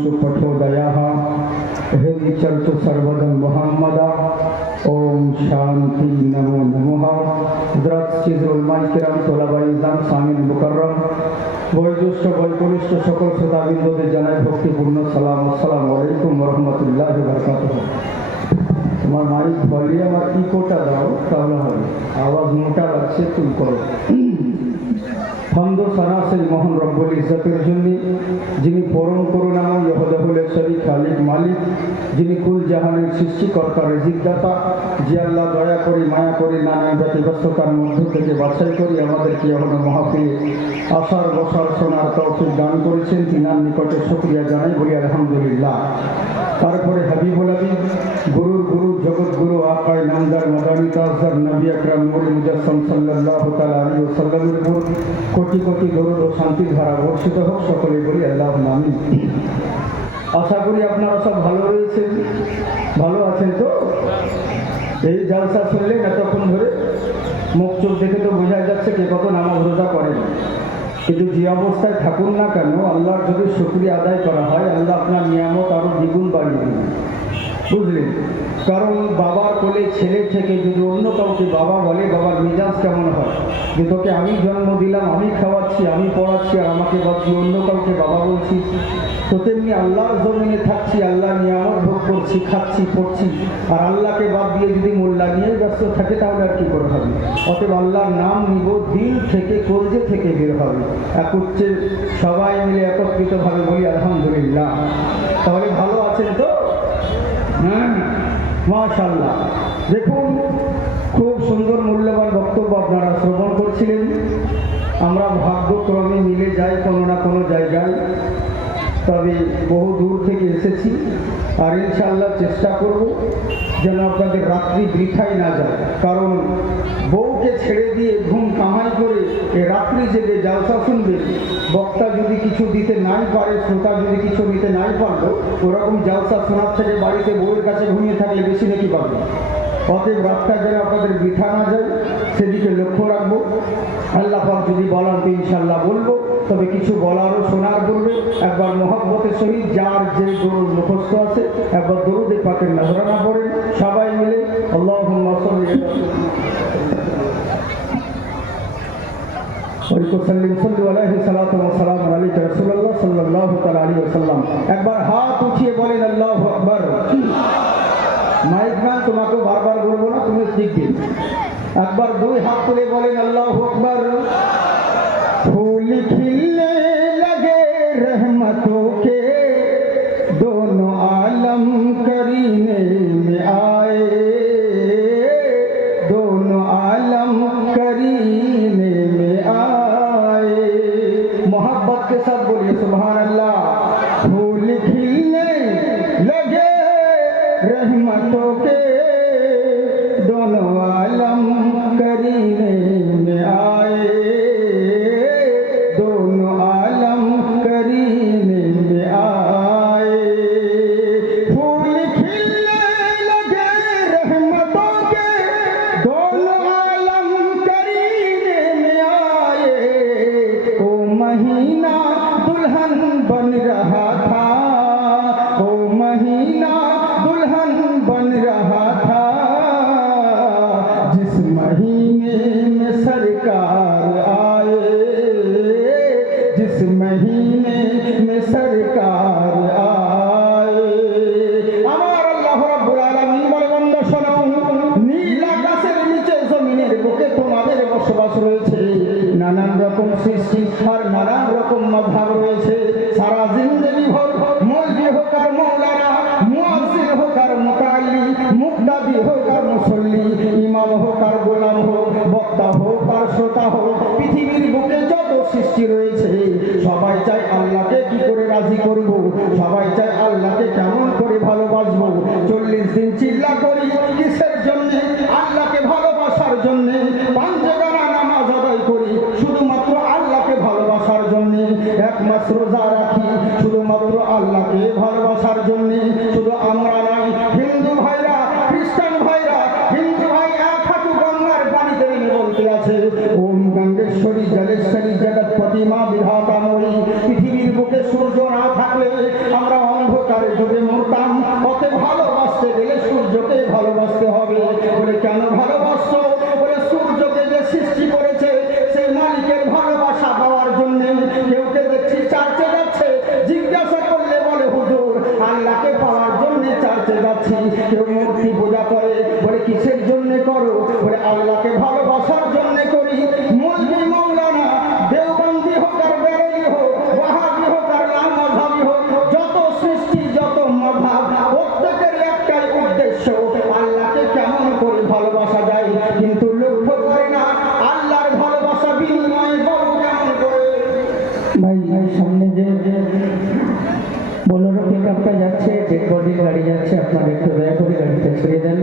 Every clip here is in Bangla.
सुपठोदयः हृदि चर्च सर्वदं मुहम्मदा। ओम शांति नमो नमः। हज़रत सिदरुल माइकिराम तोलाबाइजान सामिल मुकर्रम বয়োজ্যেষ্ঠ বয়োকনিষ্ঠ সকল শ্রোতাবৃন্দদের জানাই ভক্তিপূর্ণ সালাম। আসসালামু আলাইকুম ওয়া রাহমাতুল্লাহি ওয়া বারাকাতুহু। তোমার মাইক ভলিউম আর ইকোটা দাও, তাহলে হবে। আওয়াজ মোটা লাগছে, তুমি করো। হামদ ও সানা সেই মহান রব্বুল ইজ্জতের জন্য, যিনি পরম করুণাময় ইহদাহুল শরীক খালিক মালিক, যিনি কুল জাহানের সৃষ্টিকর্তা রিজিকদাতা। যে আল্লাহ দয়া করে মায়া করে নানা ব্যতিব্যস্ততার মধ্য থেকে বাছাই করে আমাদেরকে এখনো মাহফিলে আসার বসার শোনার তৌফিক দান করেছেন, তিনার নিকটে শুকরিয়া জানাই, বলি আলহামদুলিল্লাহ। তারপরে হাবিবুল হাবিব গুরুর গুরু জগৎ গুরু আকায় নামদার মাদানী তাজদার নবী আকরাম নূর মুজাসসাম সাল্লাল্লাহু তাআলা আলাইহি ওয়াসাল্লামের উপর কোটি কোটি দরুদ ও শান্তির ধারা বর্ষিত হোক। সকলে বলি আল্লাহুম্মা আমিন। আশা করি আপনারা সব ভালো রয়েছেন, ভালো আছেন তো? এই জালসা শুনলেন এতক্ষণ ধরে, মুখ চোখ দেখে তো বোঝা যাচ্ছে কে কত নামাজ রোজা করেন। কিন্তু যে অবস্থায় থাকুন না কেন, আল্লাহর যদি শুকরিয়া আদায় করা হয়, আল্লাহ আপনার নিয়ামত আরও দ্বিগুণ বাড়িয়ে দেবেন, বুঝলেন? কারণ বাবার কোলে ছেলে থেকে যদি অন্য কাউকে বাবা বলে, বাবার মেজাজ কেমন হয়? যে তোকে আমি জন্ম দিলাম, আমি খাওয়াচ্ছি, আমি পড়াচ্ছি, আর আমাকে বাকি অন্য কাউকে বাবা বলছি। তো তেমনি আল্লাহর জমিনে থাকছি, আল্লাহ নিয়ামত ভোগ করছি, খাচ্ছি, পড়ছি, আর আল্লাহকে বাদ দিয়ে যদি মোল্লা নিয়েই ব্যস্ত থাকে, তাহলে আর কী করে হবে? অতএব আল্লাহর নাম নিব, দিল থেকে কলজে থেকে বের হবে। এক হচ্ছে সবাই মিলে একত্রিতভাবে বলি আলহামদুলিল্লাহ। তাহলে ভালো আছেন তো? হ্যাঁ, মাশাআল্লাহ। দেখুন, খুব সুন্দর মূল্যবান বক্তব্য আপনারা শ্রবণ করছিলেন। আমরা ভাগ্যক্রমে মিলে যাই কোনো না কোনো জায়গায়, তবে বহু দূর থেকে এসেছি, আর ইনশাআল্লাহ চেষ্টা করব যেন আপনাদের রাত্রি বৃথাই না যায়। কারণ বউকে ছেড়ে দিয়ে ঘুম কামাই করে এ রাত্রি জেগে জালসা শুনবে, বক্তা যদি কিছু দিতে নাই পারে, শ্রোতা যদি কিছু নিতে নাই পারলো, ওরকম জালসা শোনার থেকে বাড়িতে বউয়ের কাছে ঘুমিয়ে থাকলে বেশি নাকি পারবে। অতএব রাতটা যেন আপনাদের বৃথা না যায়, সেদিকে লক্ষ্য রাখবো। আল্লাহ পাক যদি বলার তো ইনশাল্লাহ বলবো, তবে কিছু বলারও শোনার বলবে। একবার মহব্বতের সহিত যার যে দরুদ মুখস্থ আছে, একবার দরুদে পাকের নজরানা পড়েন সবাই মিলে। আল্লাহুম্মা সাল্লি আলাইহি সাল্লাতু ওয়া সালামু আলাইকা রাসূলুল্লাহ সাল্লাল্লাহু তাআলা আলাইহি ওয়াসাল্লাম। একবার হাত উঠিয়ে বলেন আল্লাহু আকবার। মাইক ম্যান, তোমাকে বারবার বলবো না, তুমি শিখবে। একবার দুই হাত তুলে বলেন আল্লাহু আকবার। फूल खिलने लगे रहमतों के, दोनों आलम करीने में आए, दोनों आलम करीने में आए। मोहब्बत के साथ बोलिए सुभान अल्लाह। फूल खिलने लगे रहमतों के, दोनों आलम करीने में आए, নানান রকম সৃষ্টি আর নানান রকম মাযহাব রয়েছে। সারা জিন্দেগি হোক মৌলভী হোক আর মৌলানা, মুয়াজ্জিন হোক আর মুতাআল্লি, মুক্তাদি হোক আর মুসল্লি, ইমাম হোক আর গোলাম হোক, বক্তা হোক আর শ্রোতা হোক, পৃথিবীর বুকে যত সৃষ্টি রয়েছে, সবাই চায় আল্লাহকে কি করে রাজি করব, সবাই চায় আল্লাহকে কেমন করে ভালোবাসবো। 40 দিন চিল্লা করি কিসের জন্য? আল্লাহকে ভালোবাসার জন্য। পাঞ্জেগানা নামাজ আদায় করি শুধুমাত্র আল্লাহকে ভালোবাসার জন্য। এক মাস রোজা রাখি শুধুমাত্র আল্লাহকে ভালোবাসার জন্য। শুধু আমরা নয়, হিন্দু ভাইরা, খ্রিস্টান ভাইরা, হিন্দু ভাই এক হাঁটু গঙ্গার পানিতে নেমে বলতে আছে, ওম গঙ্গেশ্বরী জলেশ্বরী জগৎপতি মা বিধাতাময়ী। পৃথিবীর বুকে সূর্য না থাকলে আমরা ডুবে মরতাম। ওকে ভালোবাসতে গেলে সূর্যকে ভালোবাসতে হবে। বলে কেন ভালোবাসছো? বলে সূর্যকে যে সৃষ্টি করেছে সেই মালিকের ভালোবাসা পাওয়ার জন্য। কেউকে দেখছি চার্চে যাচ্ছে, জিজ্ঞাসা করলে বলে হুজুর আল্লাহকে পাওয়ার জন্য চার্চে যাচ্ছি। কেউ মূর্তি পূজা করে, বলে কিসের জন্য করো? বলে আল্লাহকে ভালোবাসার জন্য করি। মৌলভী মাওলানা দেওবন্দি হোক আর বেরেলি হোক, ওয়াহাবি হোক আর লামাযহাবি হোক, যত সৃষ্টি যত মাযহাব প্রত্যেকের একটাই উদ্দেশ্য, আল্লাহকে কেমন করে ভালোবাসা যায়। কিন্তু লক্ষ্য করে না আল্লাহর ভালোবাসা বিনিময়ে বড় কেমন করে। ভাই সামনে যে বোলেরো পিকআপটা যাচ্ছে, ডেড বডির গাড়ি যাচ্ছে, আপনারা একটু দয়া করে গাড়িটা ছেড়ে দেন।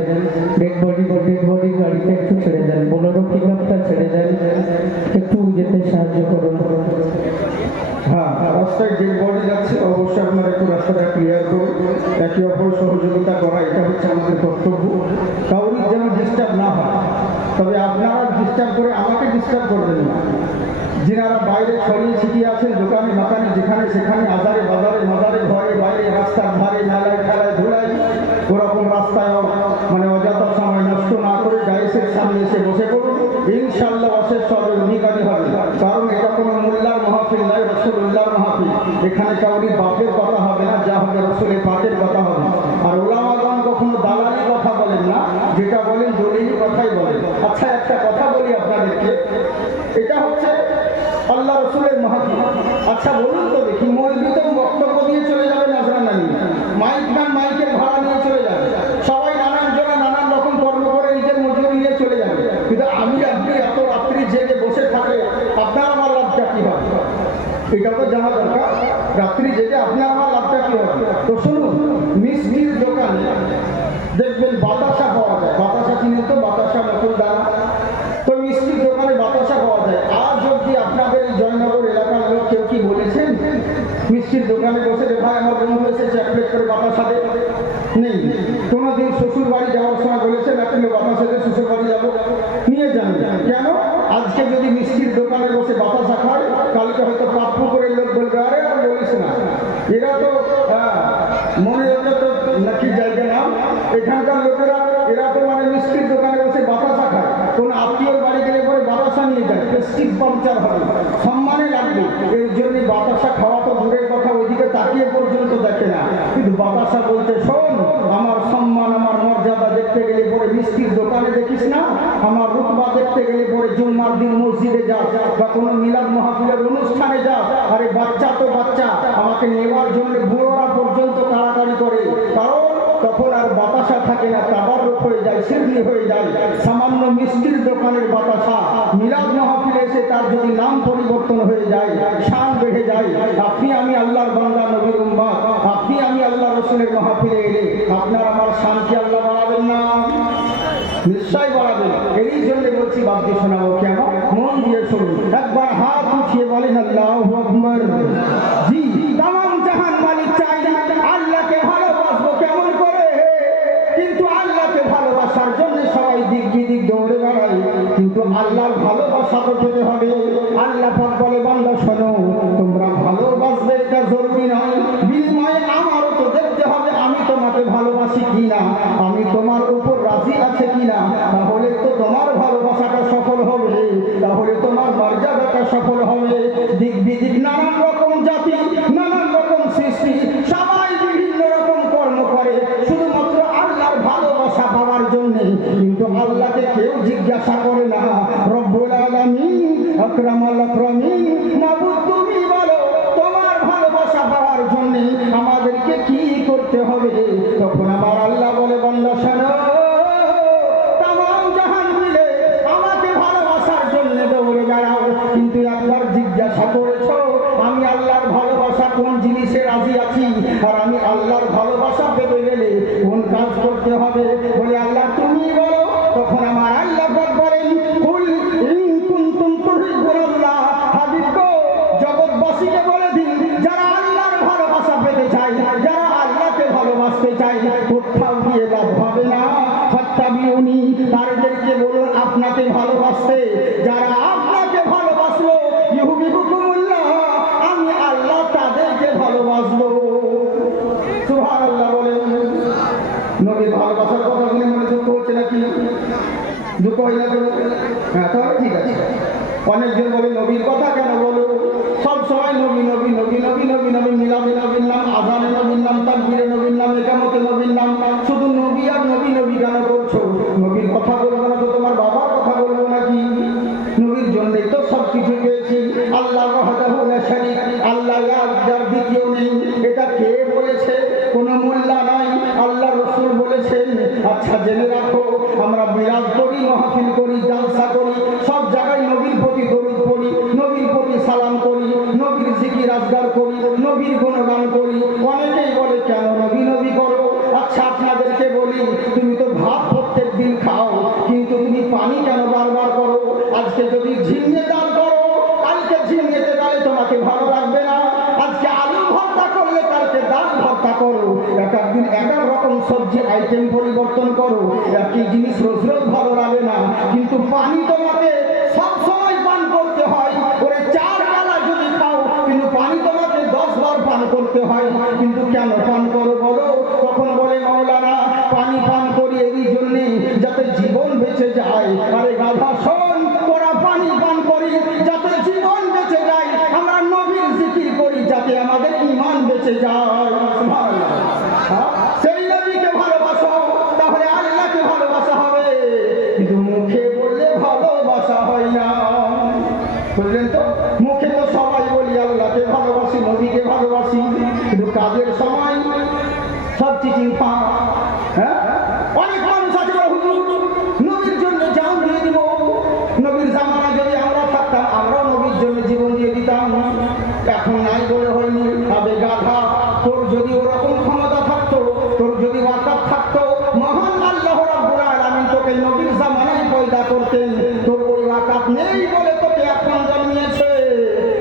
ডেড বডির গাড়িটা একটু ছেড়ে দেন, বোলেরো পিকআপটা ছেড়ে দেন, একটু যেতে সাহায্য করুন। হ্যাঁ, রাস্তায় ডেড বডি যাচ্ছে, অবশ্যই আপনারা একটু রাস্তাটা ক্লিয়ার করুন। একে অপর সহযোগিতা করা এটা হচ্ছে আমাদের কর্তব্য। কাউরি যেন ডিস্টার্ব না হয়, তবে আপনারা ডিস্টার্ব করে আমাকে ডিস্টার্ব করবেন না। যিনারা বাইরে ছড়িয়ে ছিটিয়ে আছেন, দোকানে মাকানে যেখানে সেখানে, আজারে বাজারে মাজারে ঘরে বাইরে রাস্তার ধারে নালায় খেলায় ধুলায়, ওরকম রাস্তায় মানে অযথা সময় নষ্ট না করে গায়েসের সামনে এসে বসে পড়ুন। ইনশাআল্লাহ অশেষ সবের অধিকারী হবে। কারণ এটা কোনো মোল্লার মাহফিল নয়, রাসূলুল্লাহর মাহফিল। এখানে কাউরি বাপের কথা হবে না, যা হবে রাসূলের পাকের কথা হবে। আর উলামাগণ কখনো দালালি কথা বলেন না, যেটা বলেন দলিলি কথাই বলেন। আচ্ছা একটা কথা বলি আপনাদেরকে, এটা হচ্ছে আল্লাহ রসুলের মাহফিল। আচ্ছা বলুন তো দেখি, মৌলভী তো বক্তব্য দিয়ে চলে যাবে নাজরানা নিয়ে, মাইক গান মাইকের ভাড়া নিয়ে চলে যাবে, সবাই নানান জনা নানান রকম কর্ম করে নিজের মজুরি নিয়ে চলে যাবে। কিন্তু আমি আপনি এত রাত্রি জেগে বসে থাকে, আপনার আমার লাভটা কি হবে? এটা তো জানা দরকার। রাত্রি জেগে আপনার আমার লাভটা কি হবে? তো শুনুন, মিষ্টির দোকানে দেখবেন বাতাসা পাওয়া যায়। বাতাসা কিনে তো, বাতাসা নকুল দানা, তো মিষ্টির দোকানে বাতাসা পাওয়া যায়। আজ অবধি আপনাদের এই জয়নগর এলাকার লোক কেউ কি বলেছেন মিষ্টির দোকানে বসে যে ভাই আমার বন্ধু এসেছে এক প্লেট করে বাতাসা দে? নেই। কোনোদিন শ্বশুর বাড়ি যাওয়ার সময় বলেছেন এক প্লেট বাতাসা দে, শ্বশুর বাড়ি যাবো, নিয়ে যান। কেন? আজকে যদি মিষ্টির দোকানে বসে বাতাসা খায়, কালকে হয়তো পাতপুকুরের লোক বলবে আরে আর বলিস না, এরা তো মনে রাখে তো নাকি জায়গা নাম, এখানকার লোকেরা এরা তো মানে মিষ্টির দোকানে বসে বাতাসা খায়। কোন আত্মীয় বাড়ি গেলে পরে বাতাসা নিয়ে যায়, প্রেস্টিজ পাংচার হবে, সম্মানে লাগবে। এর জন্য বাতাসা খাওয়া তো দূরের কথা, ওইদিকে তাকিয়ে পর্যন্ত দেখে না। কিন্তু বাতাসা বলতে শোন, আমার সম্মান আমার মর্যাদা দেখতে গেলে পরে মিষ্টির দোকানে দেখিস না, আমার রুতবা দেখতে গেলে পরে জুম্মার দিন মসজিদে যা বা কোনো মিলাদ মাহফিলের অনুষ্ঠানে যা। আরে বাচ্চা তো বাচ্চা, আমাকে নেওয়ার জন্য বুড়োরা পর্যন্ত তাড়াতাড়ি করে, কারণ তখন আর বাতাসা থাকে না, তাবাররুক হয়ে যায়, সিরনি হয়ে যায়। সামান্য মিষ্টির দোকানের বাতাসা মিলাদ মাহফিলে এসে তার যদি নাম পরিবর্তন হয়ে যায়, শান বেড়ে যায়। আপনি আমি আল্লাহর বান্দা, নবীর উম্মত, আপনি আমি আল্লাহ রসুলের মাহফিলে এলে আপনার আমার শান কি আল্লাহ বাড়াবেন না? নিশ্চয় বাড়াবেন। এই জন্য বলছি, বাদ্য শোনাবো কেমন, মন দিয়ে শুনুন। একবার হাত উঠিয়ে বলেন আল্লাহু আকবার। জি, তামাম জাহান মালিক চাই আল্লাহকে ভালোবাসবো কেমন করে? কিন্তু আল্লাহকে ভালোবাসার জন্য সবাই দিক বিদিক দৌড়ে বেড়ায়, কিন্তু আল্লাহর ভালোবাসা তো পেতে হবে। আল্লাহ পাক বলে বান্দা শোনো, তোমরা ভালোবাসবে এটা জরুরি নয়, বিনিময়ে আমারও তো দেখতে হবে আমি তোমাকে ভালোবাসি কিনা, আমি তোমার উপর রাজি আছে কিনা। তাহলে তো তোমার ভালোবাসাটা সফল হবে, তাহলে তোমার মর্যাদাটা সফল হবে। দিক বিদিক নানান রকম জাতি, নানান রকম সৃষ্টি, সবাই বিভিন্ন রকম কর্ম করে শুধুমাত্র আল্লাহর ভালোবাসা পাওয়ার জন্য। কিন্তু আল্লাহকে কেউ জিজ্ঞাসা করে না, রব্বুল আলামিন আকরামুল আকরামিন, মাবুদ তুমি বলো তোমার ভালোবাসা পাওয়ার জন্য আমাদেরকে কি করতে হবে? তখন আমার আল্লাহ বলে বান্দা শোনো, তামাম জাহান মিলে আমাকে ভালোবাসার জন্য দৌড়ে বেড়াও, কিন্তু একবার জিজ্ঞাসা করেছো আমি আল্লাহর ভালোবাসা কোন জিনিসে রাজি আছি, আর আমি আল্লাহর ভালোবাসা পেতে গেলে কোন কাজ করতে হবে? বলে আল্লাহ তুমি বলো। তখন আমার আল্লাহ বলেন, কুল ইন কুনতুম তুহিব্বুনাল্লাহ, হাবিব গো জগৎবাসীকে বলে দিন, যারা আল্লাহর ভালোবাসা পেতে চায়, যারা আল্লাহকে ভালোবাসতে চায়, কোথাও গিয়ে লাভ হবে না। ফাত্তাবিউনি, তাদেরকে বলুন আপনাকে ভালোবাসতে। যারা আপনাকে ভালোবাসলো, ইউহিব্বুকুমুল্লাহ, আমি আল্লাহ তাদেরকে ভালোবাসবো। সুবহানাল্লাহ। দুঃখ হয় না কোনো? হ্যাঁ, তাহলে ঠিক আছে। অনেকজন বলে নবীর কথা কেন বলো? সব সময় নবী নবী নবী নবী নবী নবী, মিলাদে নবীর নাম, আজানে নবীর নাম, তাকবীরে নবীর নাম, একামতে নবীর নাম, শুধু নবী আর নবী নবী কেন করছো? নবীর কথা বলবো না তো তোমার বাবার কথা বলবো নাকি? নবীর জন্যই তো সব কিছু পেয়েছি। আল্লাহ ওয়াহদাহু লা শারীক, আল্লাহ এক, যার দ্বিতীয় নেই। এটা কে বলেছে? কোন মোল্লা নয়, আল্লাহ রাসূল বলেছেন। আচ্ছা জেনে রাখো, আমরা বিরাজ করি, মাহফিল করি, জালসা করি, সব জায়গায় নবীর প্রতি দরুদ পড়ি, নবীর প্রতি সালাম করি, নবীর জিকির আজকার করি, নবীর গুণগান করি। অনেকেই বলে কেন নবী নবী করো? আচ্ছা আপনাদেরকে বলি, তুমি তো ভাত প্রত্যেক দিন খাও, কিন্তু তুমি পানি কেন বারবার করো? আজকে যদি ঝিঙে ডাল করো, কালকে ঝিঙেতে ডালে তোমাকে ভালো লাগবে না। আজকে আলু ভর্তা করলে কালকে ডাল ভর্তা করো। এক একদিন এক এক রকম সবজি আইটেম পরিবর্তন করো, একই জিনিস রোজ রোজ ভালো লাগে না। কিন্তু পানি তোমাকে সব সময় পান করতে হয়। ওরে 4 বেলা যদি খাও, কিন্তু পানি তোমাকে 10 বার পান করতে হয়। কিন্তু কেন পান করো বলো? তখন বলে মাওলানা, পানি পান করি এই জন্যে যাতে জীবন বেঁচে যায়। আরে গাধা শোন, তোরা পানি পান করি যাতে জীবন বেঁচে যায়, আমরা নবীর জিকির করি যাতে আমাদের ঈমান বেঁচে যায়। সুবহানাল্লাহ। সেই নবীকে ভালোবাসো, তাহলে আল্লাহকে ভালোবাসা হবে। কিন্তু মুখে বললে ভালোবাসা হয় না, বুঝলেন তো? মুখে তো সবাই বলি আল্লাহকে ভালোবাসি, নবীকে ভালোবাসি, কিন্তু কাজের সময় সব চিটিং পা। হ্যাঁ, অনেক মানুষ আছে হুজুর নবীর জন্য জান দিয়ে দিব। নবীর জামানা যদি আমরা থাকতাম, আমরাও নবীর জন্য জীবন দিয়ে দিতাম। এখন নাই বলে হয়নি। তবে গাধা, তোর যদি ওরকম ক্ষমতা থাকতো, তোর যদি ওয়াকাত থাকতো, মহান আল্লাহ রাব্বুল আলামিন তোকে নবীর জামানায় পয়দা করতেন। তোর ওই ওয়াকাত নেই বলে তোকে এখন জন্মিয়েছে।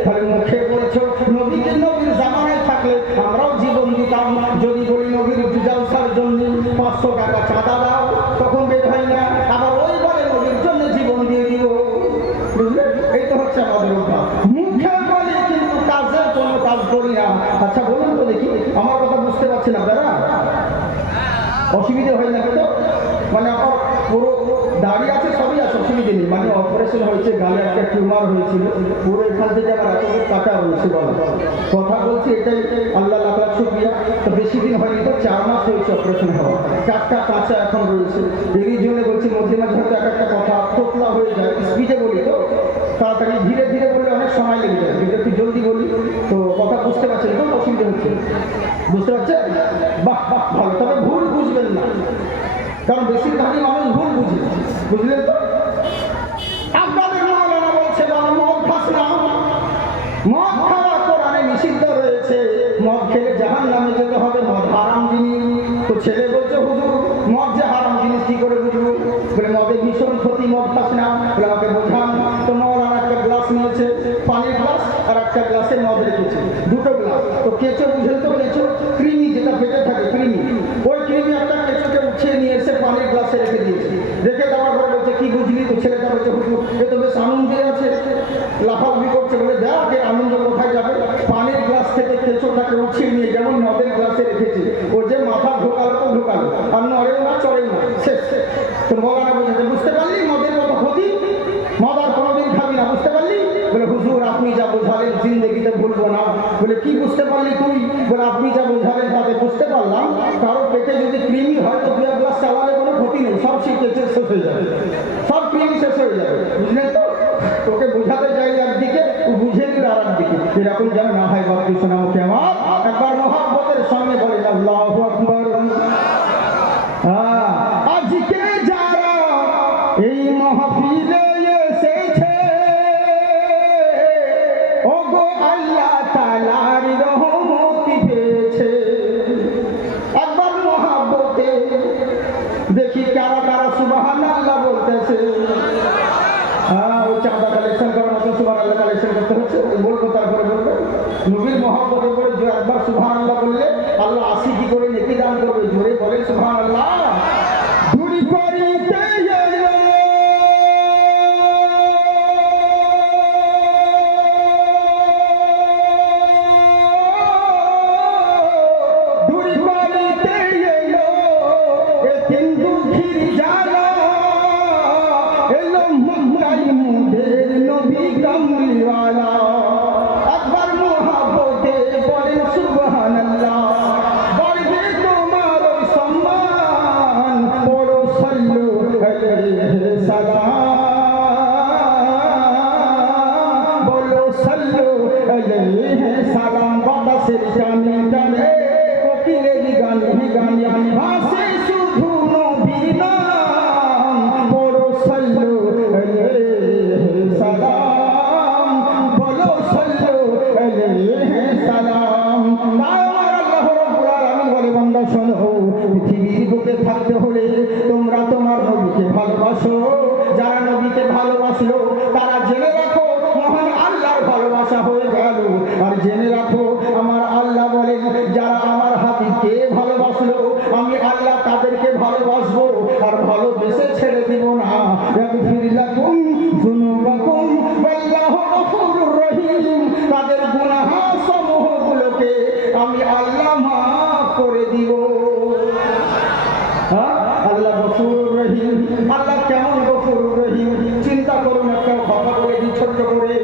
তাহলে মুখে বলছো নবীকে, নবীর জামানায় থাকলে আমরাও জীবন দিতাম। যদি বলি নবীর জালসার জন্য 500 টাকা চাঁদা দাও, তখন বের হয় না। আবার ওই বলে নবীর জন্য জীবন দিয়ে দিব। বুঝলেন? এই তো হচ্ছে আমাদের অভ্যাস। মুখে বলি কিন্তু কাজের কোনো কাজ করি না। আচ্ছা বলুন তো দেখি, আমার কথা বুঝতে পারছেন আপনারা? অসুবিধা হয় না তো? মানে আমার পুরো দাঁড়িয়ে আছে, সবই আছে, অসুবিধে নেই। মানে অপারেশন হয়েছে, গালে একটা টিউমার হয়েছিল, পুরো এখান থেকে আমার এত কাটা রয়েছে। কথা বলছি এটাই, আল্লাহ লাখ লাখ শুকরিয়া। তো বেশি দিন হয়নি, তো 4 মাস হয়েছে অপারেশন হওয়া, 4টা কাঁচা এখন রয়েছে। এই জন্য বলছি মধ্যে মাঝে হয়তো এক একটা কথা তোতলা হয়ে যায়, স্পিডে বলি তো, তাড়াতাড়ি ধীরে ধীরে বললে অনেক সময় লেগে যায়। যদি একটু জলদি বলি তো কথা বুঝতে পারছেন তো? অসুবিধা হচ্ছে, বুঝতে পারছেন? বাহ বাহ, ভালো। তবে ভুল বুঝবেন না, কারণ বেশিরভাগই মানুষ ভুল বুঝে, বুঝলেন তো? আপনাদের মাওলানা বলছে মদ খাস না। মদ খাওয়া কোরআনে নিষিদ্ধ রয়েছে। মদ খেলে জাহান্নামে যেতে হবে, মদ হারাম জিনিস। তো ছেলে বলছে হুজুর মদ যে হারাম জিনিস কি করে বুঝবো? বলে মদে ভীষণ ক্ষতি, মদ খাস না। বলে আমাকে বোঝান। তো মাওলানা একটা গ্লাস নিয়েছে, পানির গ্লাস, আর একটা গ্লাসে মদ রেখেছে, 2টো গ্লাস। তো কেঁচো, বুঝেন তো কেঁচো, কৃমি যেটা পেটে থাকে, কৃমি, ওই কৃমি একটা কেঁচোকে উঠিয়ে নিয়ে এসে পানির গ্লাসে রেখে দিয়েছে। রেখে দেওয়ার পরে বলছে কি বুঝলি? তো ছেলেটা বলছে হুজুর এ তো বেশ আনন্দে আছে, লাফালাফি করছে। বলে দেখ এর আনন্দ কোথায় যাবে? পানির গ্লাস থেকে কেঁচোটাকে উঠিয়ে নিয়ে যেমন মদের গ্লাসে রেখেছে, ও যে মাথা ঢোকালো তো ঢোকালো, আর নড়েও না চড়েও না, শেষ। তো মৌলানা বলছে বুঝতে পারলি মদের কত ক্ষতি, মদ আর কোনোদিন খাবি না, বুঝতে পারলি? বলে হুজুর আপনি যা বোঝালেন জিন্দেগিতে ভুলবো না। বলে কি বুঝতে পারলি তুই? বলে আপনি যা বোঝালেন তাতে বুঝতে পারলাম, কারোর পেটে যদি কৃমি হয় তো 2 গ্লাস চালালে কোনো ক্ষতি নেই, সব সেই কেঁচে শেষ হয়ে যাবে, সব কৃমি শেষ হয়ে যাবে, বুঝলেন তো? তোকে বোঝাতে চাই একদিকে, বুঝে দিল আর একদিকে, এরকম যেন না হয়। বাকি শোনাও কে আমার একবার মহব্বতের সঙ্গে বলে আল্লাহু আকবার। আজকে যারা এই মাহফিলে এসেছে, ওগো আল্লাহ তাআলার রহমত পেয়েছে। একবার মহব্বতে দেখি কারা কারা সুবহানাল্লাহ বলতেছে। ওই চাঁদা কালেকশন করার মতো সুবহানাল্লাহ কালেকশন করতে হচ্ছে, বলবো তারপরে বলবো। নবীর মহব্বতে করে যে একবার সুবহানাল্লাহ বললে আল্লাহ 80 কি করে নেকি দান করবে। জোরে বলে সুবহানাল্লাহ। ধুরি করিতে ভাসে শুধু নবীর নাম, বলো সাল্লু আলাইহি সালাম, বলো সাল্লু আলাইহি সালাম। আমার আল্লাহ রাব্বুল আলামিন বলে, বান্দা শোনো, পৃথিবীর বুকে থাকতে হলে তোমরা তোমার নবীকে ভালোবাসো। যারা নবীকে ভালোবাসলো তারা জেনে রাখো মহান আল্লাহর ভালোবাসা হয়ে গেল। আর জেনে রাখো আমার আল্লাহ বলেন, যারা আমার হাবিবকে ভালোবাসলো আমি আল্লাহ তাদেরকে ভালোবাসবো আর ভালোবেসে ছেড়ে দিব না। ইয়াগফির লাকুম যুনুবাকুম ওয়াল্লাহু গফুরুর রহিম। তাদের গুনাহ সমূহগুলোকে আমি আল্লাহ মাফ করে দিব। আল্লাহ গফুরুর রহিম। আল্লাহ কেমন গফুরুর রহিম চিন্তা করুন, একটা কথা বলে দিই ছোট্ট করে।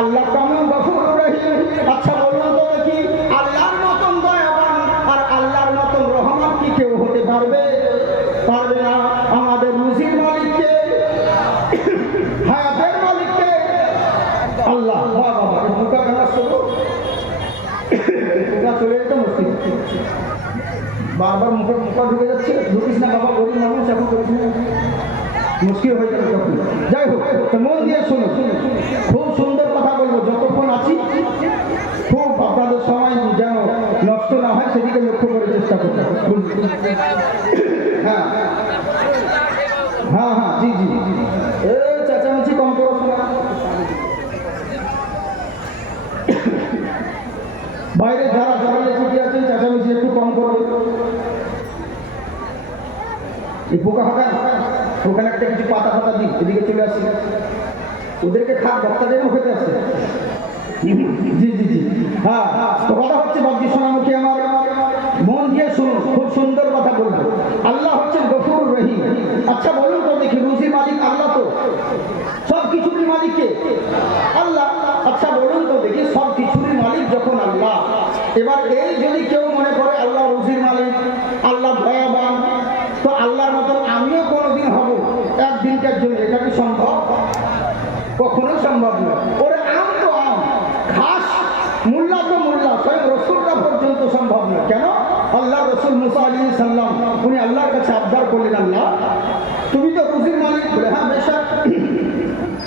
আল্লাহ কেমন গফুরুর রহিম? আচ্ছা বলুন তো দেখি, আল্লাহর মতন দয়াবান আর আল্লাহর মতন রহমান কি কেউ হতে পারবে? পারবে না। আমাদের রুজির মালিককে, হায়াতের মালিককে আল্লাহ। বাবা বুকা কেন শুরু চলে যেত মুশকিল, বারবার মুখে মুখা ঢুকে যাচ্ছে। ঢুকিস না বাবা, গরিব মানুষ, এখন করিস না, মুশকিল হয়ে যাবে তখন। যাই হোক, তো মন দিয়ে শুনো, খুব সুন্দর কথা বলবো যতক্ষণ আছি। খুব আপনাদের সময় যেন নষ্ট না হয় সেদিকে লক্ষ্য করে চেষ্টা করতে। হ্যাঁ হ্যাঁ হ্যাঁ, জি জি, এ চেঁচামেচি কম করো। বাইরে যারা জড়ালে ছুটি আছেন চেঁচামেচি একটু কম করবে। এই পোকা ফাঁকা ওখানে একটা কিছু পাতা ফাতা দিই, এদিকে চলে আসছে, ওদেরকে খাক, বক্তাদেরও হতে আসছে। জি জি জি, হ্যাঁ। তো কথা হচ্ছে বাবজি সোনামুখী আমার, মন দিয়ে শুনুন, খুব সুন্দর কথা বলবো। আল্লাহ হচ্ছেন গফুর রহিম। আচ্ছা বলুন তো দেখি, রুজি মালিক আল্লাহ তো, সব কিছুরই মালিককে আল্লাহ। আচ্ছা বলুন তো দেখি, সব কিছুরই মালিক যখন আল্লাহ, এবার এই যদি কেউ মনে করে আল্লাহ রুজির মালিক, আল্লাহ দয়াবান, তো আল্লাহর মতন আমিও কোনোদিন হব একদিনকার জন্য, এটা কি সম্ভব? কখনোই সম্ভব নয়। ওরে আম তো আম, ঘাস, মোল্লা তো মোল্লা, স্বয়ং রসুলটা পর্যন্ত সম্ভব নয়। কেন? আল্লাহ রসুল মুসা আলাইহিস সালাম উনি আল্লাহর কাছে আবদার করলেন, আল্লাহ তুমি তো রুজির মালিক। বলে হ্যাঁ বেশা।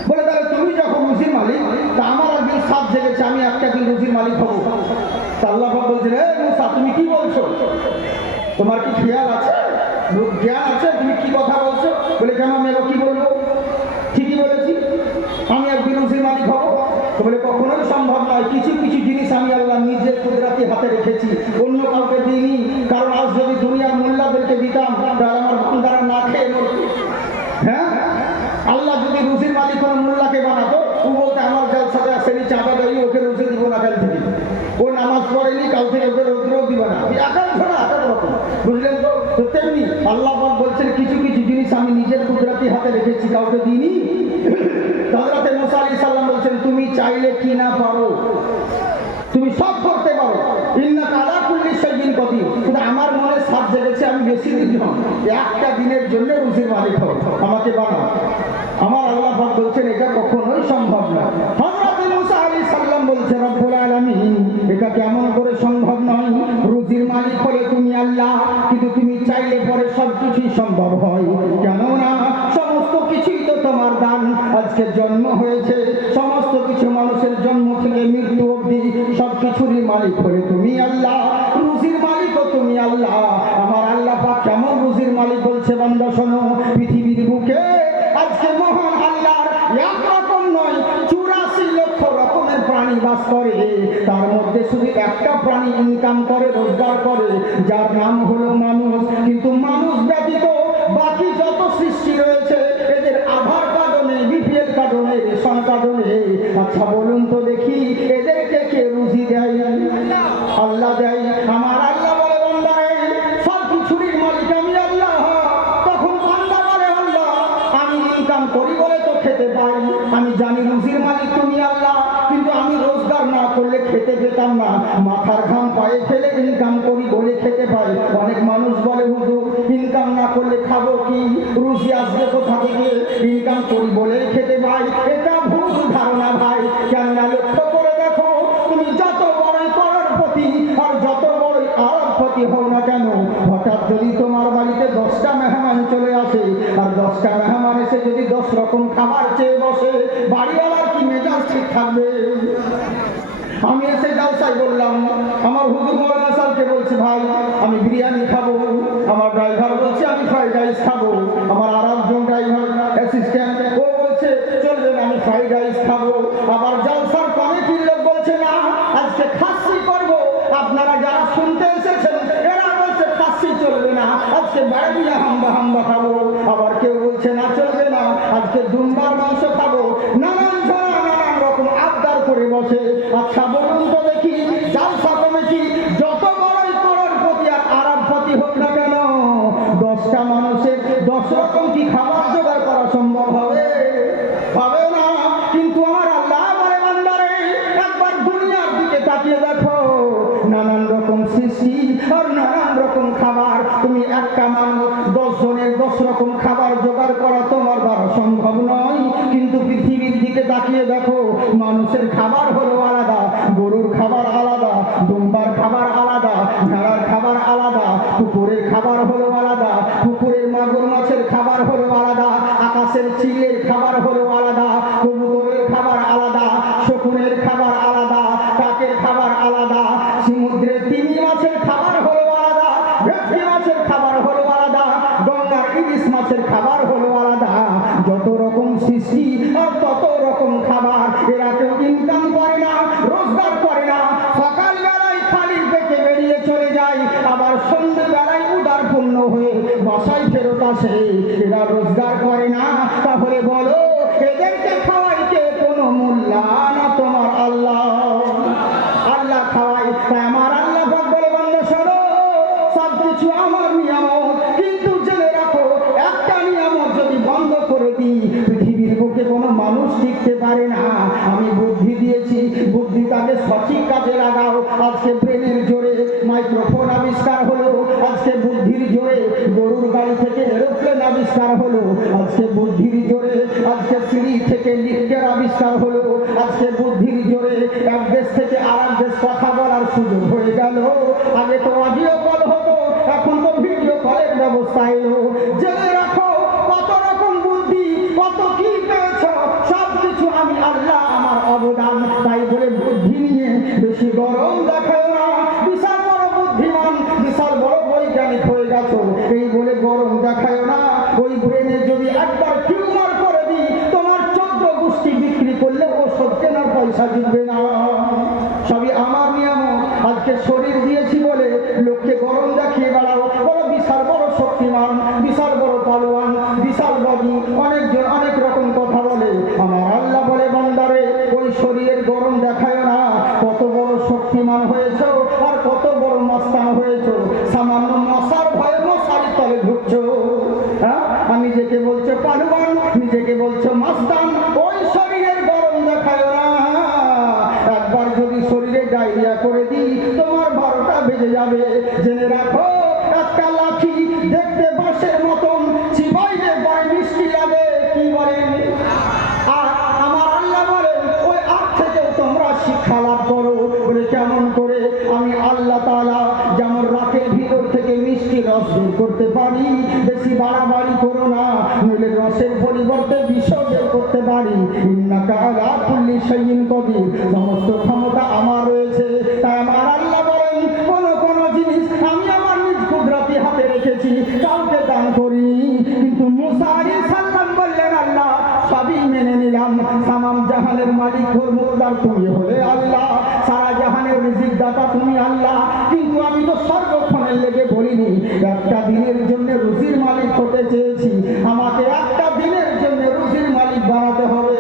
বলে তাহলে তুমি যখন রুজির মালিক, তা আমার একদিন সাত জেগেছে, আমি একটা দিন রুজির মালিক হবো। তা আল্লাহ বলছেন, হে মুসা তুমি কি বলছো? তোমার কি খেয়াল আছে, জ্ঞান আছে, তুমি কি কথা বলছো? বলে কেন, আমি এবার কি বলবো? ঠিকই বলেছি, আমি একদিন রুজির মালিক হবো। তো বলে কখনোই সম্ভব নয়। কিছু কিছু জিনিস আমি আল্লাহ নিজের কুদরতি হাতে রেখেছি, অন্য কাউকে দিইনি। কারণ আজ যদি দুনিয়ার মোল্লাদেরকে দিতাম তাহলে আমার বান্দারা না খেয়ে মরত। হ্যাঁ, আল্লাহ যদি রুজির মালিক কোনো মোল্লাকে বানাতো, ও বলতে আমার যার সাথে আসেনি চাঁদা দেয়নি, ওকে রুজি দিব না কাল থেকে। ও নামাজ পড়েনি, কাল থেকে ওকে রোদ্রও দিব না। একান্ত না, রকম, বুঝলেন তো? তো তেমনি আল্লাহ বলছেন কিছু কিছু জিনিস আমি নিজের কুদরতি হাতে রেখেছি, কাউকে দিইনি। হযরত মুসা আলাইহিস সালাম বলছেন, তুমি চাইলে কি না পারো, তুমি সব করতে পারো। ইন্নাকা আলা কুল্লি শাইইন কাদির। কিন্তু আমার মনে সাথ জেগেছে, আমি বেশি দিন নয়, একটা দিনের জন্য রুজির মালিক হব, আমাকে বানাও। আমার আল্লাহ পাক বলছেন এটা কখনোই সম্ভব না। হযরত মুসা আলাইহিস সালাম বলছেন, রব্বুল আলামিন এটা কেমন করে সম্ভব নয়? রুজির মালিক হলে তুমি আল্লাহ, কিন্তু তুমি চাইলে পরে সব কিছুই সম্ভব হয়। কেননা সমস্ত কিছুই তো তোমার দান। আজকে জন্ম হয়েছে, সমস্ত কিছু মানুষের জন্ম থেকে মৃত্যু অবধি সব কিছুরই মালিক হলে তুমি আল্লাহ, রুজির মালিকও তুমি আল্লাহ। আমার আল্লাহ পাক কেমন রুজির মালিক বলছে, বান্দা শোনো, পৃথিবীর বুকে আজকে মহান আল্লাহর একরকম নয় 84 লক্ষ রকমের প্রাণী বাস করে। তার মধ্যে শুধু একটা প্রাণী ইনকাম করে, রোজগার করে, যার নাম হলো মানুষ। কিন্তু মানুষ ব্যতীত বাকি যত সৃষ্টি রয়েছে এদের আধার কার্ডও নেই, বিপিএল কার্ডও নেই, রেশন কার্ডও নেই। আচ্ছা বলুন তো দেখি, এদেরকে কে রুজি দেয়? আল্লাহ দেয়। আমার আল্লাহ বলে, বান্দারে সব কিছুরই মালিক আমি আল্লাহ। তখন বান্দা বলে, আল্লাহ আমি ইনকাম করি বলে তো খেতে পাই, আমি জানি রুজির মালিক তুমি আল্লাহ, কিন্তু আমি রোজগার না করলে খেতে পেতাম না। মাথার ঘাম পায়ে ফেলে ইনকাম করি বলে খেতে পাই। অনেক মানুষ বলে, হুজুর ইনকাম না করলে খাবো কি, রুজি আসবে কোথা থেকে, ইনকাম করি বলে খেতে পাই। এটা ভুল ধারণা ভাই। কেননা লক্ষ্য করে দেখো, তুমি যত বড়ই করোড়পতি আর যত বড়ই আরবপতি আরাবপতি হও না কেন, হঠাৎ যদি তোমার বাড়িতে 10টা মেহমান চলে আসে আর 10টা মেহমান এসে যদি 10 রকম খাবার চেয়ে বসে, বাড়িওয়ালার কি মেজাজ ঠিক থাকবে? আমি এসে জালসায় বললাম, আমার হুজুর মৌলানা সাহেবকে বলছি, ভাই আমি বিরিয়ানি খাবো, আমার ড্রাইভার বলছে আমি ফ্রাইড রাইস খাবো, আমার আর একজন ড্রাইভার অ্যাসিস্ট্যান্ট ও বলছে চলবে না আমি ফ্রাইড রাইস খাবো, আবার জালসার কমিটির লোক বলছে না আজকে খাসি করবো, আপনারা যারা শুনতে এসেছেন এরা বলছে খাসি চলবে না আজকে বাড়িয়া হাম্বা হাম্বা খাবো, আবার কেউ বলছে না চলবে না আজকে দুম্বার মাংস খাবো, নানান জনা নানান রকম আবদার করে বসে। আচ্ছা বলুন তো দেখি, জালসা কমিটি যত বড়ই করোড়পতি আর আরবপতি হোক না কেন, 10টা মানুষের 10 রকম কি খাবার জোগাড় করা সম্ভব হবে? হবে না। কিন্তু আমার আল্লাহ বলে, বান্দারে একবার দুনিয়ার দিকে তাকিয়ে দেখো, নানান রকম সৃষ্টি আর নানান রকম খাবার, তুমি একটা মানুষ 10 জনের 10 রকম খাবার জোগাড় করা তোমার দ্বারা সম্ভব নয়। কিন্তু পৃথিবীর দিকে তাকিয়ে দেখো, মানুষের খাবার হলো আলাদা, গরুর খাবার আলাদা, দুম্বার খাবার আলাদা, ভেড়ার খাবার আলাদা, কুকুরের খাবার হলো আলাদা, পুকুরের মাগুর মাছের খাবার হলো আলাদা, আকাশের চিলের খাবার হলো আলাদা, কবুতরের খাবার আলাদা, শকুনের খাবার আলাদা, কাকের খাবার আলাদা, সমুদ্রের তিমি মাছের খাবার হলো আলাদা, ভেটকি মাছের খাবার হলো আলাদা, গঙ্গার ইলিশ মাছের খাবার হলো আলাদা। যত রকম সৃষ্টি আর তত রকম খাবার, এরা কেউ ইনকাম করে না, রোজগার করে না, সকাল বেলায় খালি পেটে বেরিয়ে চলে যায়, আবার সন্ধ্যে বেলায় উদারপূর্ণ হয়ে বাসায় ফেরত আসে, এরা রোজগার করে না। তাহলে বলো এদেরকে খাওয়াইতে কোনো মূল্য না তোমার আল্লাহ? আল্লাহ খাওয়াই, তাই আমার আল্লাহ বলে, বান্দা শোনো সবকিছু আমার নিয়ামত, কিন্তু জেনে রাখো একটা নিয়ামত যদি বন্ধ করে দিই পৃথিবীর বুকে কোনো মানুষ টিকতে পারে না। আমি বুদ্ধি দিয়েছি, বুদ্ধিটাকে সঠিক কাজে লাগাও। আজকে ব্রেনের জোরে মাইক্রোফোন আবিষ্কার হলো, আজকে বুদ্ধির জোরে গরুর গাড়ি থেকে এরোপ্লেন আবিষ্কার হলো, আজকে বুদ্ধির জোরে আজকে সিঁড়ি থেকে লিফটের আবিষ্কার হলো, আজকে বুদ্ধির জোরে এক দেশ থেকে আর এক দেশ কথা বলার সুযোগ হয়ে গেল। আগে তো অডিও কল হতো, এখন তো ভিডিও কলের ব্যবস্থা এলো। জেনে রাখো কত রকম বুদ্ধি, কত কি পেয়েছ, সব কিছু আমি আল্লাহ আমার অবদান। তাই বলে বুদ্ধি নিয়ে বেশি গরম দেখায় না, বিশাল বড় বুদ্ধিমান বিশাল বড় বৈজ্ঞানিক হয়ে গেছো এই বলে গরম দেখায় না। ওই ব্রেনে যদি একবার টিউমার করে দিই, তোমার 14 গোষ্ঠী বিক্রি করলে ওষুধ কেনার পয়সা দিবে না। সবই আমার নিয়ামত। আজকে শরীর দিয়েছি বলে লোককে গরম দেখিয়ে বেড়াও, বড় বিশাল বড় শক্তিমান, বিশাল বড় পালোয়ান, বিশাল বডি, অনেকজন অনেক রকম কথা বলে। আমার আল্লাহ বলে, বান্দারে ওই শরীরের গরম দেখায় না, কত বড় শক্তিমান হয়েছ আর কত বড় মস্তান হয়েছ। সামান্য মশার ভয়ে মশারি তলে ঢুকছো, হ্যাঁ? আর নিজেকে বলছো পালোয়ান, নিজেকে বলছো মস্তান, ওই শরীরের গরম দেখায় না। একবার যদি শরীরে ডায়রিয়া করে দিই তোমার 12টা বেজে যাবে। জেনে রাখো একটা লাঠি দেখতে বাঁশের মতন, চিবাইলে বড় মিষ্টি লাগে, কি বলেন? আর আমার আল্লাহ বলেন ওই আগ থেকে তোমরা শিক্ষা লাভ করো। বলে কেমন করে? আমি আল্লাহ তাআলা যেমন রাতের ভিতর থেকে মিষ্টি রস বের করতে পারি, বেশি বাড়াবাড়ি করো না, নইলে রসের পরিবর্তে বিষ বের করতে পারি। ইন্নাকা আলা কুল্লি শাইইন কদির, সমস্ত ক্ষমতা আমার রয়েছে। তাই আমার আল্লাহ বলেন কোন কোন জিনিস আমি আমার নিজ কুদরতি হাতে রেখেছি, কাউকে দান করিনি। কিন্তু মুসা আলাইহিস সালাম বললেন, আল্লাহ সবই মেনে নিলাম, তামাম জাহানের মালিক ও মুকতার তুমি হলে আল্লাহ, সারা জাহানের রিজিক দাতা তুমি আল্লাহ, কিন্তু আমি তো সর্বক্ষণের লেগে বলিনি একটা দিনের জন্য রুজির মালিক হতে চেয়েছি, আমাকে একটা দিনের জন্য রুজির মালিক বানাতে হবে।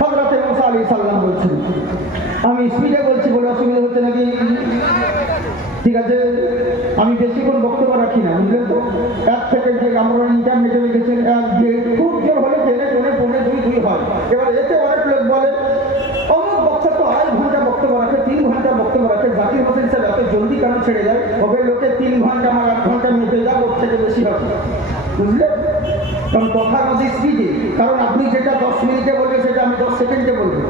হযরতে মুসা আলাইহিস সালাম বলছেন, আমি স্পিডে বলছি বলে অসুবিধা হচ্ছে নাকি? ঠিক আছে, আমি বেশিক্ষণ বক্তব্য রাখি না, বুঝলেন তো? 1 সেকেন্ড থেকে আমরা ইন্টারনেটে লিখেছেন 1 2, খুব জোর হলে টেনে টেনে 2 হয়। এবার এতে অনেক লোক বলে অমুক বক্তা তো 2.5 ঘন্টা বক্তব্য রাখে, 3 ঘন্টা বক্তব্য রাখে, জাকির হোসেন সাহেব এত জলদি কেন ছেড়ে যায়? ওদের লোকে 3 ঘন্টা আমার 1 ঘন্টা মেপে যাও, ওর থেকে বেশি হবে, বুঝলেন? কারণ কথা নদী স্পিডে, কারণ আপনি যেটা 10 মিনিটে বলবেন সেটা আমি 10 সেকেন্ডে বলবো।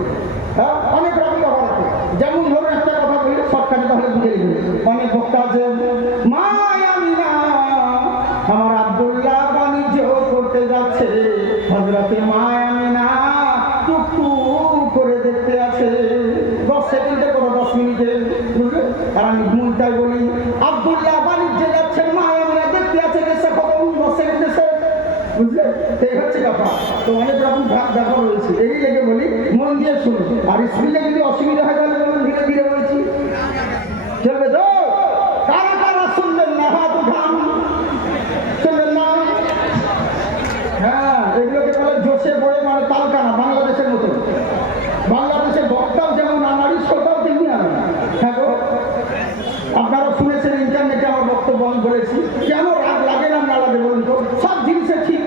হ্যাঁ, অনেক রকম কথা আছে। যেমন ধরুন একটা কথা বললে শর্টকাটে তাহলে বুঝে নেবেন। অনেক বক্তা আছে মিনিটে, বুঝলে? আর আমি মুলটাই বলি আব্দুল্লাহ বাণিজ্যে যাচ্ছেন, মা আমরা দেখতে আছে দেশে কত বসে দেশে, বুঝলে? এই হচ্ছে ব্যাপার। তো অনেক রকম ব্যাপার রয়েছে, এই লেগে বলি মন দিয়ে শুনুন। আর স্পিডে যদি অসুবিধা হয় তাহলে বলুন, ধীরে ধীরে বলছি, চলবে তো? কারা কারা শুনবেন না হাত উঠান, শুনবেন না? হ্যাঁ, এগুলোকে বলে জোশে বয়ে মানে তালকানা, বাংলাদেশের মতো। বাংলাদেশের বক্তাও যেমন আনাড়ি, শ্রোতাও তেমনি আনাড়ি। হ্যাঁ গো, আপনারা শুনেছেন ইন্টারনেটে আমার বক্তব্য আমি বলেছি, কেন রাগ লাগে না না লাগে বলুন তো? সব জিনিসে ঠিক।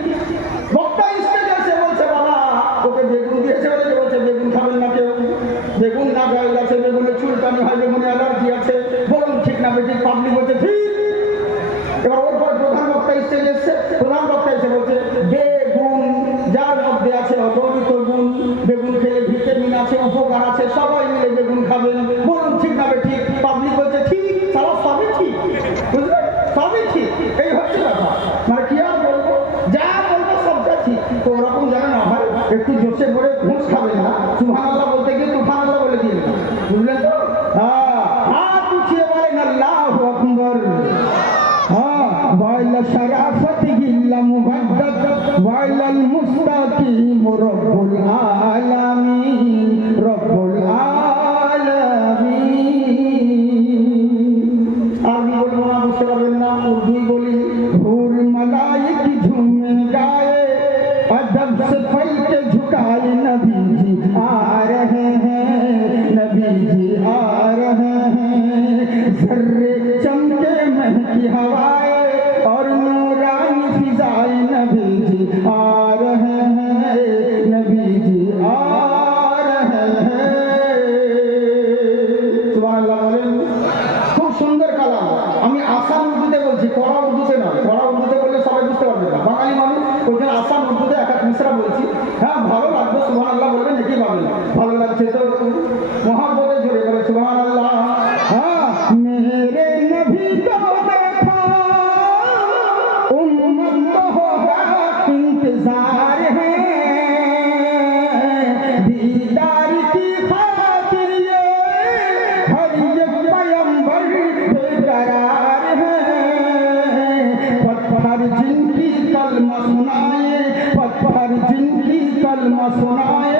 বক্তা স্টেজে এসে বলছে বাবা ওকে বেগুন দিয়েছে, বলছে বেগুন খাবেন না কেউ, বেগুন না গায়ে গেছে, বেগুনে চুলকানি হয়, বেগুনে অ্যালার্জি আছে, বলুন ঠিক না বেঠিক? পাবলিক বলছে ঠিক। এবার ওর পর প্রধান বক্তা স্টেজে এসছে, প্রধান বক্তা এসে বলছে বেগুন যার মধ্যে আছে অগণিত গুণ, বেগুন খেলে ভিটামিন আছে, উপকার আছে, সবাই মিলে বেগুন খাবেন, বলুন ঠিক না বেঠিক? পাবলিক বলছে ঠিক, সারা সবই ঠিক, বুঝলেন? সবই ঠিক। এই হচ্ছে ব্যাপার। মানে কি আর বলবো, যা বলবো সবটা ঠিক। তো ওরকম যেন না হয়, একটু জোশে ভরে ঘুষ খাবেন না, সুবহানাল্লাহ বলতে গিয়ে তুফানাল্লাহ বলে দিন, বুঝলেন তো? হ্যাঁ, হাত উঠিয়ে বলেন আল্লাহু আকবার। وعلى شرافته الممجد وعلى المستقيم رب العالمين رب العالمين। আমি বলবো না, বুঝতে পারবেন না, উর্দু বলি। হুর মালাইক ঝুমে গায়ে अदब से फल के झुकाए नबी जी आ रहे हैं, नबी जी आ रहे हैं, जर्रे चमके महकी हवाएं और नूरानी फिजाएं, नबी जी आ रहे हैं, नबी जी आ रहे हैं। सुबहानाल्लाह বলেন। খুব সুন্দর কালাম। আমি আসাম উর্দুতে বলছি, কড়া উর্দুতে নয়। কড়া উর্দুতে বললে সবাই বুঝতে পারবে না, বাঙালি মানুষ, ওই জন্য আসাম উর্দুতে এক এক মিশ্রা বলছি। হ্যাঁ, ভালো লাগবে, সুবহানাল্লাহ বলবেন, একই পাবেন। ভালো লাগছে তো মহাব্বতে জোরে করে সুবহানাল্লাহ। হ্যাঁ, মেরে নবী को देखा उम्मत को होगा इंतजार है, दीदार की खातिर ये हर एक पैगंबर बेकरार है, पत्थर जिनकी कलमा सुनाए, पत्थर जिनकी कलमा सुनाए,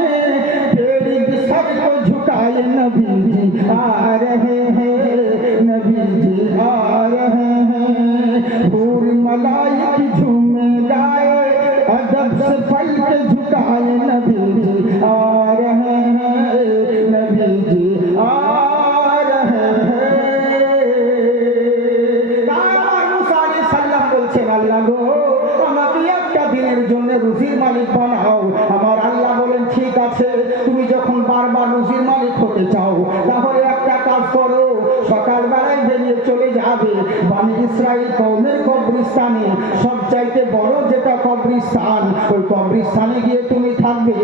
तेरी सर को झुकाए, नबी जी आ रहे हैं, नबी जी आ रहे हैं, पूरी मलाइक झूमे गाए, अदब से पल के झुकाए, नबी जी आ रहे हैं, नबी जी आ रहे हैं। मूसा আলাইহিস সালাম বলছেন আল্লাহ গো আমাকে একটা দিনের জন্য রুজির মালিক বানাও। আমার আল্লাহ বলেন ঠিক আছে, তুমি যখন বারবার রুজির মালিক হতে চাও তাহলে একটা কাজ করো, সকালবেলায় বেরিয়ে চলে যাবে বনি ইসরাইল কওমের কবরস্থানে, সবচাইতে বড় যেটা কবরস্থান, ওই কবরস্থানে গিয়ে তুমি থাকবে,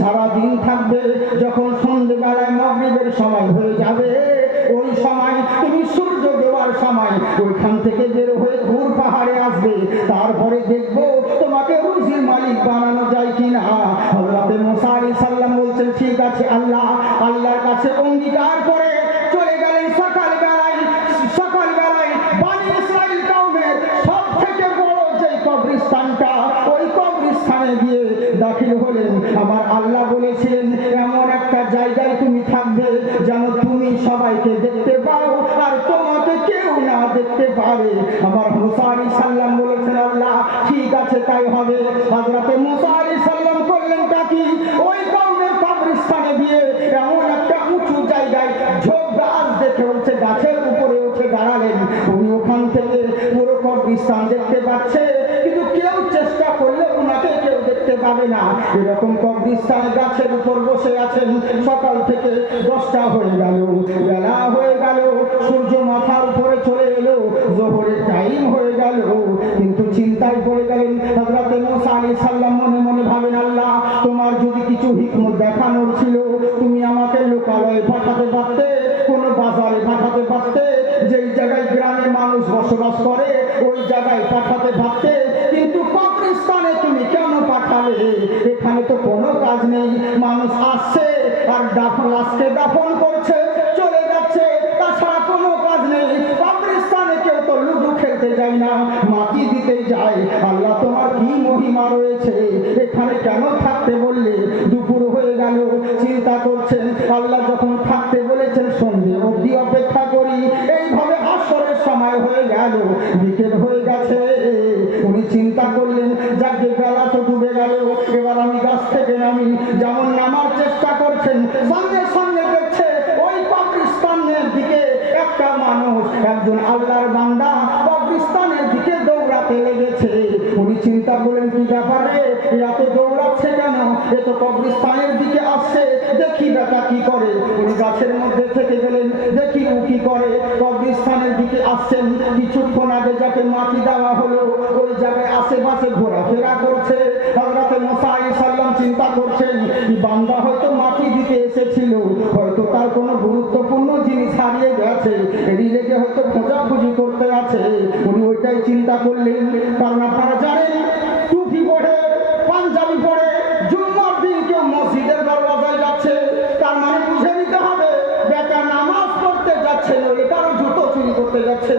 সারা দিন থাকবে। যখন সন্ধ্যেবেলায় মাগরিবের সময় হয়ে যাবে, ওই সময় তুমি সূর্য দেওয়ার সময় ওইখান থেকে বের হয়ে ঘুর পাহাড়ে আসবে, তারপরে দেখবো তোমাকে রুজির মালিক বানানো যায় কিনা। হযরত মুসা আলাইহিস সালাম বলছেন ঠিক আছে আল্লাহ, আল্লাহর কাছে অঙ্গীকার করে চলে গেলেন। সকালবেলায় বনি ইসরাইল কওমের সবথেকে বড় যে কবরস্থানটা, ওই কবরস্থানে গিয়ে দাখিল হলেন। আমার আল্লাহ বলেছিলেন এমন একটা জায়গায় তুমি থাকবে যেন তুমি সবাইকে দেখতে পাও আর তোমাকে কেউ না দেখতে পারে। আমার মুসা আলাইহিস সালাম বলেছেন আল্লাহ ঠিক আছে তাই হবে। হযরত মুসা আলাইহিস সালাম করলেনটা কি, ওই কওমের কবরস্থানে গিয়ে এমন একটা উঁচু জায়গায় ঝোপ গাছ দেখে উঠে গাছের উপরে উঠে দাঁড়ালেন। উনি ওখান থেকে পুরো কবরস্থান দেখতে পাচ্ছে, কিন্তু কেউ চেষ্টা করলে ওনাকে কেউ দেখতে পাবে না। এরকম কবরস্থান গাছের উপর বসে আছেন। সকাল থেকে 10টা হয়ে গেল, বেলা হয়ে গেল, সূর্য মাথার উপরে চলে এলো, যোহরের টাইম হয়ে গেল, কিন্তু চিন্তায় পড়ে গেলেন। হযরত মুসা আলাইহিস সালাম মনে মনে ভাবেন আল্লাহ তোমার যদি কিছু হিকমত দেখানোর ছিল তুমি আমাকে লোকালয়ে পাঠাতে পারতে, কোনো বাজারে পাঠাতে পারতে, যেই জায়গায় গ্রামের মানুষ বসবাস করে ওই জায়গায় পাঠাতে পারতে, কিন্তু কবরস্থানে তুমি কেন পাঠালে? এখানে তো কোনো কাজ নেই, মানুষ আসছে আর লাশকে দাফন করছে, চলে যাচ্ছে, করতে যাই না, মাটি দিতে যাই। আল্লাহ তোমার কি মহিমা রয়েছে, এখানে কেন থাকতে বললে? দুপুর হয়ে গেল, চিন্তা করছেন আল্লাহ যখন থাকতে বলেছেন সন্ধে অবধি অপেক্ষা করি, এইভাবে আসরের সময় হয়ে গেল, বিকেল হয়ে গেছে। উনি চিন্তা করলেন যাকে বেলা তো ডুবে গেল, এবার আমি গাছ থেকে নামি। যেমন নামার চেষ্টা করছেন, সঙ্গে সঙ্গে দেখছে ওই কবরস্থানের দিকে একটা মানুষ, একজন আল্লাহর বান্দা কবরস্থানের দিকে দৌড়াতে লেগেছে। উনি চিন্তা করলেন কি ব্যাপারে, এরা তো দৌড়াচ্ছে কেন? এ তো কবরস্থানের দিকে আসছে, দেখি বেটা কি করে। উনি গাছের মধ্যে থেকে গেলেন, দেখি ও কি করে। কবরস্থানের দিকে আসছেন, কিছুক্ষণ আগে যাকে মাটি দেওয়া হলো ওই জায়গায় আশেপাশে ঘোরাফেরা করছে। হযরত মুসা আলাইহিস সালাম চিন্তা করছেন এই বান্দা হয়তো মাটি দিতে এসেছিল, হয়তো তার কোনো গুরুত্বপূর্ণ জিনিস হারিয়ে গেছে, এরই লেগে হয়তো খোঁজাখুঁজি করতে আছে। উনি ওইটাই চিন্তা করলেন। কারণ আপনারা জানেন টুপি পরে, পাঞ্জাবি পরে জুম্মার দিন কেউ মসজিদের দরওয়াজায় যাচ্ছে, তার মানে বুঝে নিতে হবে বেটা নামাজ পড়তে যাচ্ছে, নইলে কারো জুতো চুরি করতে যাচ্ছে।